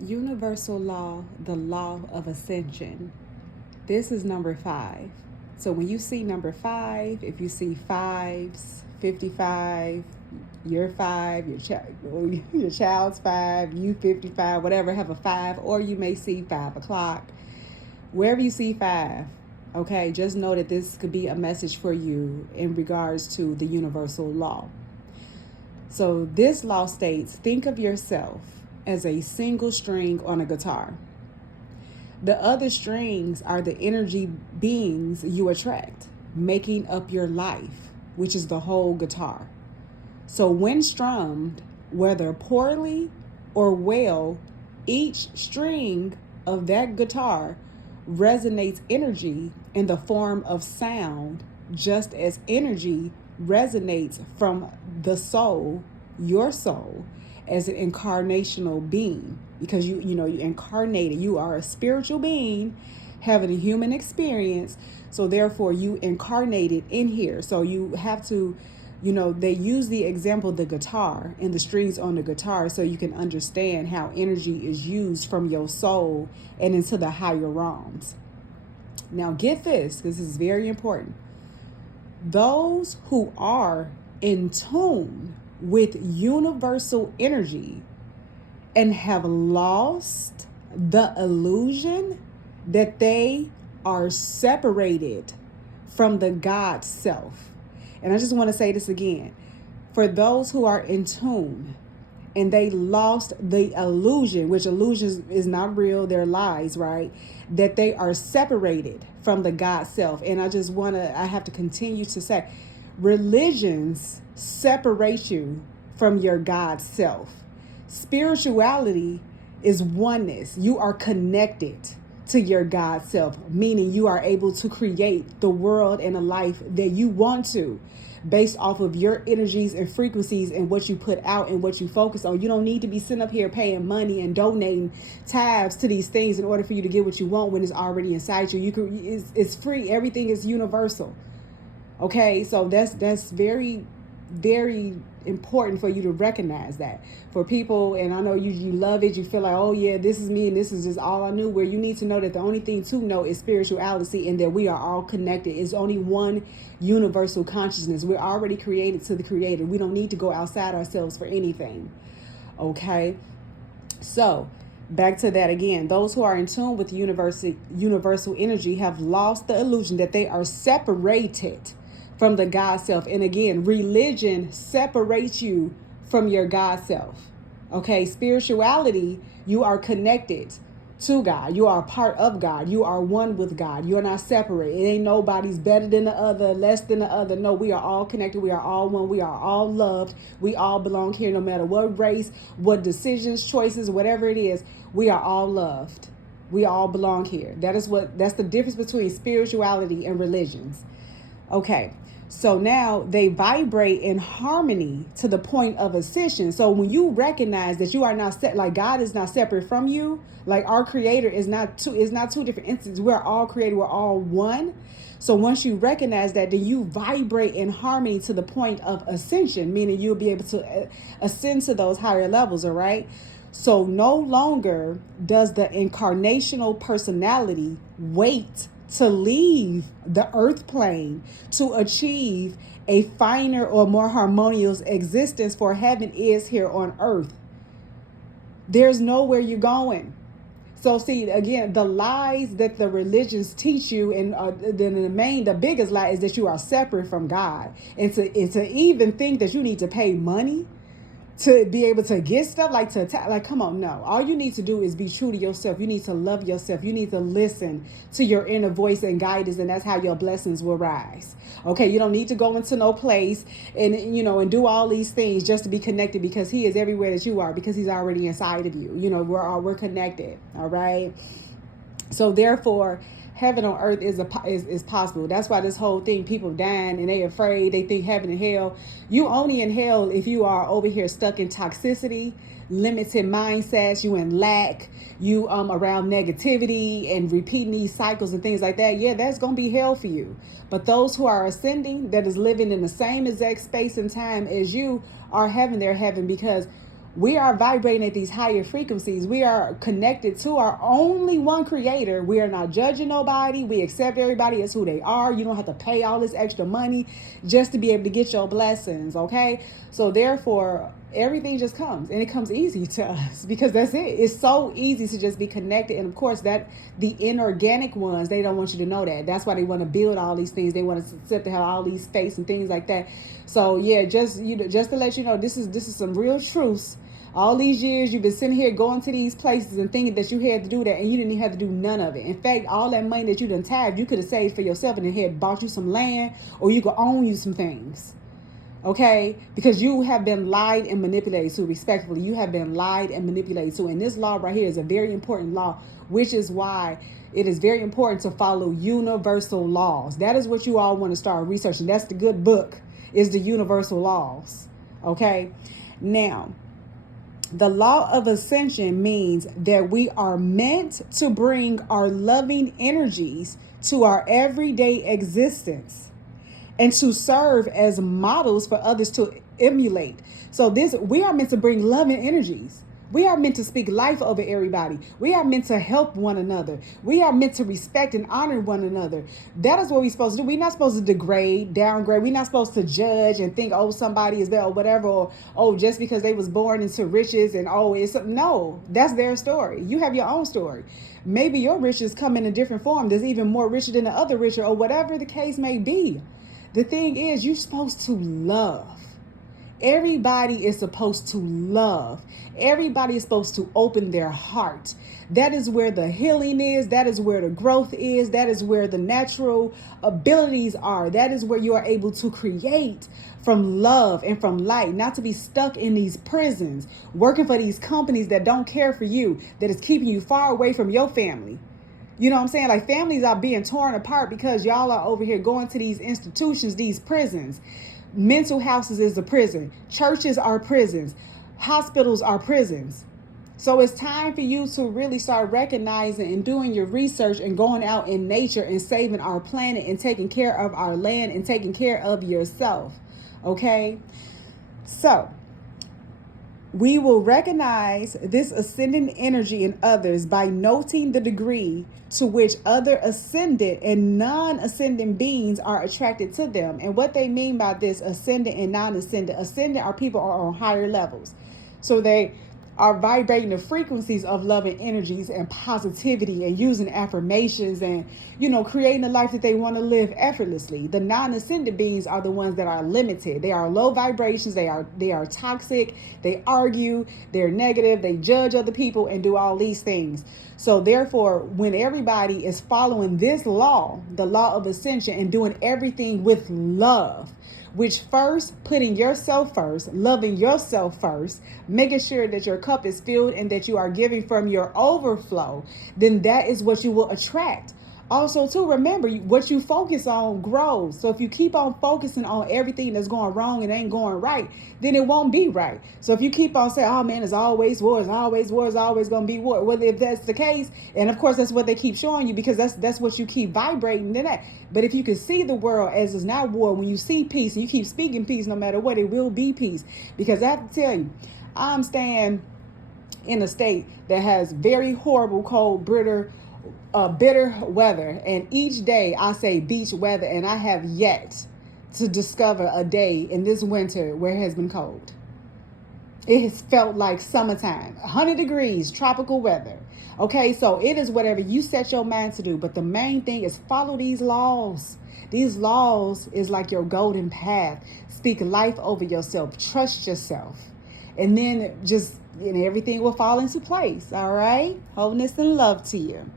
Universal law, the law of ascension. This is number 5. So when you see number 5, if you see fives, 55, you're 5, your child's 5, you 55, whatever, have a 5, or you may see 5 o'clock. Wherever you see 5, okay, just know that this could be a message for you in regards to the universal law. So this law states, think of yourself as a single string on a guitar. The other strings are the energy beings you attract, making up your life, which is the whole guitar. So when strummed, whether poorly or well, each string of that guitar resonates energy in the form of sound, just as energy resonates from the soul, your soul, as an incarnational being, because you incarnated, you are a spiritual being having a human experience, so therefore you incarnated in here. So you have to, they use the example, the guitar and the strings on the guitar, so you can understand how energy is used from your soul and into the higher realms. Now get this, because this is very important. Those who are in tune with universal energy and have lost the illusion that they are separated from the God self. And I just want to say this again. For those who are in tune and they lost the illusion, which illusions is not real, they're lies, right? That they are separated from the God self. And I have to continue to say, religions separate you from your God self. Spirituality is oneness. You are connected to your God self, meaning you are able to create the world and a life that you want to, based off of your energies and frequencies and what you put out and what you focus on. You don't need to be sitting up here paying money and donating tabs to these things in order for you to get what you want when it's already inside you. It's free. Everything is universal. Okay, so that's very, very important for you to recognize that. For people, and I know you love it, you feel like, oh yeah, this is me and this is just all I knew, where you need to know that the only thing to know is spirituality and that we are all connected. It's only one universal consciousness. We're already created to the creator. We don't need to go outside ourselves for anything. Okay, so back to that again. Those who are in tune with universal energy have lost the illusion that they are separated from the God self. And again, religion separates you from your God self. Okay, spirituality, you are connected to God. You are a part of God. You are one with God. You're not separate. It ain't nobody's better than the other, less than the other. No, we are all connected. We are all one. We are all loved. We all belong here, no matter what race, what decisions, choices, whatever it is. We are all loved. We all belong here. That's the difference between spirituality and religions. Okay. So now they vibrate in harmony to the point of ascension. So when you recognize that you are not like God is not separate from you, like our creator is not two different instances. We're all created. We're all one. So once you recognize that, then you vibrate in harmony to the point of ascension, meaning you'll be able to ascend to those higher levels. All right. So no longer does the incarnational personality wait to leave the earth plane to achieve a finer or more harmonious existence, for heaven is here on earth. There's nowhere you're going. So see, again, the lies that the religions teach you, and the biggest lie is that you are separate from God. And to even think that you need to pay money to be able to get stuff, like come on, no. All you need to do is be true to yourself. You need to love yourself. You need to listen to your inner voice and guidance, and that's how your blessings will rise. Okay, you don't need to go into no place and and do all these things just to be connected, because he is everywhere that you are, because he's already inside of you. We're connected. All right. So therefore, heaven on earth is possible. That's why this whole thing, people dying and they afraid, they think heaven and hell. You only in hell if you are over here stuck in toxicity, limited mindsets, you in lack, you around negativity and repeating these cycles and things like that. Yeah, that's gonna be hell for you. But those who are ascending, that is living in the same exact space and time as you, are heaven. They're heaven, because We are vibrating at these higher frequencies. We are connected to our only one creator. We are not judging nobody. We accept everybody as who they are. You don't have to pay all this extra money just to be able to get your blessings, okay? So therefore, everything just comes, and it comes easy to us because that's it. It's so easy to just be connected. And of course, that the inorganic ones, they don't want you to know that. That's why they want to build all these things. They want to sit to have all these space and things like that. So yeah, just just to let you know, this is some real truths. All these years you've been sitting here going to these places and thinking that you had to do that, and you didn't even have to do none of it. In fact, all that money that you done tabbed, you could have saved for yourself and then had bought you some land, or you could own you some things. Okay, because you have been lied and manipulated to. Respectfully, you have been lied and manipulated to. And this law right here is a very important law, which is why it is very important to follow universal laws. That is what you all want to start researching. That's the good book, is the universal laws. Okay, now the law of ascension means that we are meant to bring our loving energies to our everyday existence and to serve as models for others to emulate. So we are meant to bring loving energies. We are meant to speak life over everybody. We are meant to help one another. We are meant to respect and honor one another. That is what we're supposed to do. We're not supposed to degrade, downgrade. We're not supposed to judge and think, oh, somebody is bad or whatever, or oh, just because they was born into riches and oh, it's no, that's their story. You have your own story. Maybe your riches come in a different form that's even more richer than the other richer, or whatever the case may be. The thing is, you're supposed to love. Everybody is supposed to love. Everybody is supposed to open their heart. That is where the healing is. That is where the growth is. That is where the natural abilities are. That is where you are able to create from love and from light, not to be stuck in these prisons, working for these companies that don't care for you, that is keeping you far away from your family. You know what I'm saying? Like, families are being torn apart because y'all are over here going to these institutions, these prisons. Mental houses is a prison. Churches are prisons. Hospitals are prisons. So it's time for you to really start recognizing and doing your research and going out in nature and saving our planet and taking care of our land and taking care of yourself. Okay? So we will recognize this ascending energy in others by noting the degree to which other ascendant and non-ascendant beings are attracted to them. And what they mean by this ascendant and non-ascendant, ascendant are people are on higher levels. So they are vibrating the frequencies of love and energies and positivity and using affirmations and, creating the life that they want to live effortlessly. The non-ascendant beings are the ones that are limited. They are low vibrations. They are toxic. They argue. They're negative. They judge other people and do all these things. So therefore, when everybody is following this law, the law of ascension, and doing everything with love, which first, putting yourself first, loving yourself first, making sure that your cup is filled and that you are giving from your overflow, then that is what you will attract. Also, too, remember, what you focus on grows. So if you keep on focusing on everything that's going wrong and ain't going right, then it won't be right. So if you keep on saying, oh man, it's always war, it's always war, it's always going to be war. Well, if that's the case, and of course that's what they keep showing you, because that's what you keep vibrating in that. But if you can see the world as it's not war, when you see peace and you keep speaking peace, no matter what, it will be peace. Because I have to tell you, I'm staying in a state that has very horrible, cold, bitter weather, and each day I say beach weather, and I have yet to discover a day in this winter where it has been cold. It has felt like summertime, 100 degrees, tropical weather. Okay, so it is whatever you set your mind to do, but the main thing is follow these laws. These laws is like your golden path. Speak life over yourself, trust yourself, and then everything will fall into place. All right, wholeness and love to you.